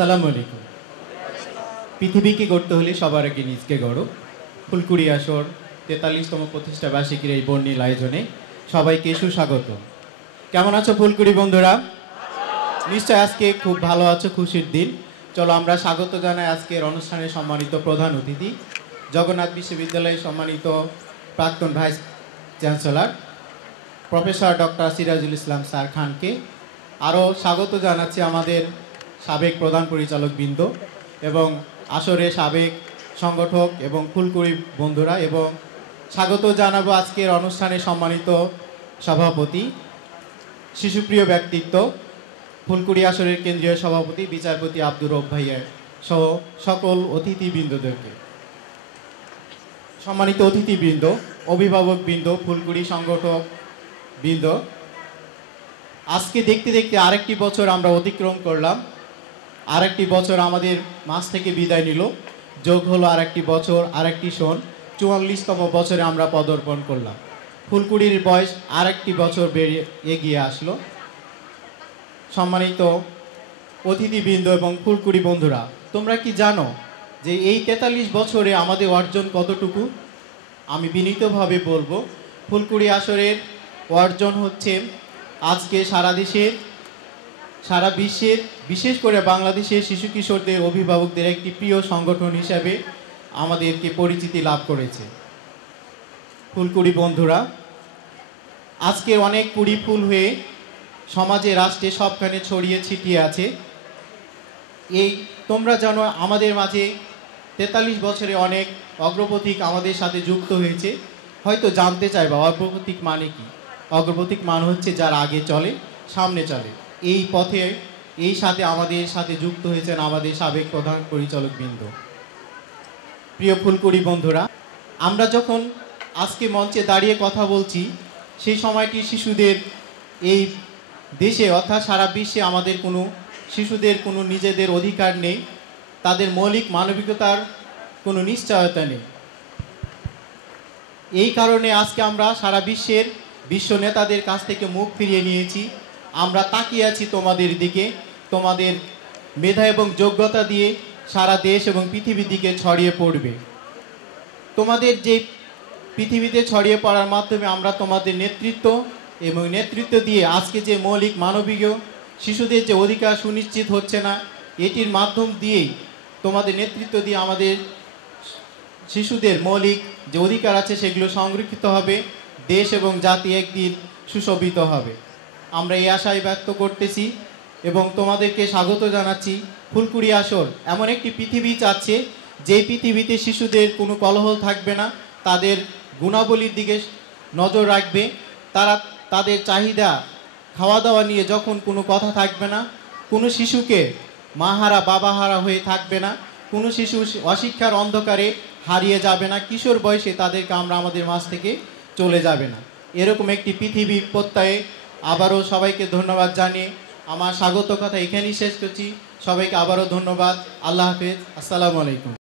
আসসালামু আলাইকুম। পৃথিবীকে গড়তে হলে সবার আগে নিজকে গড়ো। ফুলকুড়ি আসর ৪৩তম প্রতিষ্ঠা বার্ষিকীর এই বর্ণিল আয়োজনে সবাইকে সুস্বাগত। কেমন আছো ফুলকুড়ি বন্ধুরা? নিশ্চয় আজকে খুব ভালো আছো, খুশির দিন। চলো আমরা স্বাগত জানাই আজকের অনুষ্ঠানের সম্মানিত প্রধান অতিথি, জগন্নাথ বিশ্ববিদ্যালয়ের সম্মানিত প্রাক্তন vice chancellor professor doctor Sirajul Islam sir খানকে। আরও স্বাগত জানাচ্ছি আমাদের সাবেক প্রধান পরিচালক বৃন্দ এবং আসরে সাবেক সংগঠক এবং ফুলকুড়ি বন্ধুরা, এবং স্বাগত জানাবো আজকের অনুষ্ঠানের সম্মানিত সভাপতি, শিশুপ্রিয় ব্যক্তিত্ব, ফুলকুড়ি আসরের কেন্দ্রীয় সভাপতি বিচারপতি আব্দুর রব ভাইয়া সহ সকল অতিথিবৃন্দদেরকে। সম্মানিত অতিথিবৃন্দ, অভিভাবকবৃন্দ, ফুলকুড়ি সংগঠক বৃন্দ, আজকে দেখতে দেখতে আরেকটি বছর আমরা অতিক্রম করলাম। আরেকটি বছর আমাদের মাঝ থেকে বিদায় নিল, যোগ হলো আরেকটি বছর, আরেকটি সন, ৪৪তম বছরে আমরা পদার্পণ করলাম। ফুলকুড়ির বয়স আরেকটি বছর এগিয়ে আসলো। সম্মানিত অতিথিবৃন্দ এবং ফুলকুড়ি বন্ধুরা, তোমরা কি জানো যে এই ৪৩ বছরে আমাদের অর্জন কতটুকু? আমি বিনীতভাবে বলবো, ফুলকুড়ি আসরের অর্জন হচ্ছে আজকে সারা দেশের, সারা বিশ্বের, বিশেষ করে বাংলাদেশের শিশু কিশোরদের অভিভাবকদের একটি প্রিয় সংগঠন হিসাবে আমাদেরকে পরিচিতি লাভ করেছে। ফুলকুড়ি বন্ধুরা, আজকে অনেক কুড়ি ফুল হয়ে সমাজে, রাষ্ট্রে সবখানে ছড়িয়ে ছিটিয়ে আছে। এই তোমরা জানো আমাদের মাঝে ৪৩ বছরে অনেক অগ্রপথিক আমাদের সাথে যুক্ত হয়েছে। হয়তো জানতে চাইবা অগ্রপথিক মানে কি? অগ্রপথিক মান হচ্ছে যারা আগে চলে, সামনে চলে। এই পথে এই সাথে আমাদের সাথে যুক্ত হয়েছেন আমাদের সাবেক প্রধান পরিচালক বৃন্দ। প্রিয় ফুলকুড়ি বন্ধুরা, আমরা যখন আজকে মঞ্চে দাঁড়িয়ে কথা বলছি, সেই সময়টি শিশুদের এই দেশে অর্থাৎ সারা বিশ্বে আমাদের কোনো শিশুদের কোনো নিজেদের অধিকার নেই, তাদের মৌলিক মানবিকতার কোনো নিশ্চয়তা নেই। এই কারণে আজকে আমরা সারা বিশ্বের বিশ্ব নেতাদের কাছ থেকে মুখ ফিরিয়ে নিয়েছি। আমরা তাকিয়ে আছি তোমাদের দিকে, তোমাদের মেধা এবং যোগ্যতা দিয়ে সারা দেশ এবং পৃথিবীর দিকে ছড়িয়ে পড়বে। তোমাদের যে পৃথিবীতে ছড়িয়ে পড়ার মাধ্যমে আমরা তোমাদের নেতৃত্ব এবং নেতৃত্ব দিয়ে আজকে যে মৌলিক মানবিক শিশুদের যে অধিকার সুনিশ্চিত হচ্ছে না, এটির মাধ্যম দিয়েই তোমাদের নেতৃত্ব দিয়ে আমাদের শিশুদের মৌলিক যে অধিকার আছে সেগুলো সংরক্ষিত হবে, দেশ এবং জাতি একদিন সুশোভিত হবে। আমরা এই আশায় ব্যক্ত করতেছি এবং তোমাদেরকে স্বাগত জানাচ্ছি। ফুলকুড়ি আসর এমন একটি পৃথিবী চাচ্ছে, যেই পৃথিবীতে শিশুদের কোনো কলহ থাকবে না, তাদের গুণাবলীর দিকে নজর রাখবে, তারা তাদের চাহিদা খাওয়া দাওয়া নিয়ে যখন কোনো কথা থাকবে না, কোনো শিশুকে মাহারা বাবাহারা হয়ে থাকবে না, কোনো শিশু অশিক্ষার অন্ধকারে হারিয়ে যাবে না, কিশোর বয়সে তাদেরকে আমরা আমাদের মাঝ থেকে চলে যাবে না। এরকম একটি পৃথিবীর প্রত্যয়ে আবারও সবাইকে ধন্যবাদ জানিয়ে আমার স্বাগত কথা এখানেই শেষ করছি। সবাইকে আবারও ধন্যবাদ। আল্লাহ হাফেজ। আসসালামু আলাইকুম।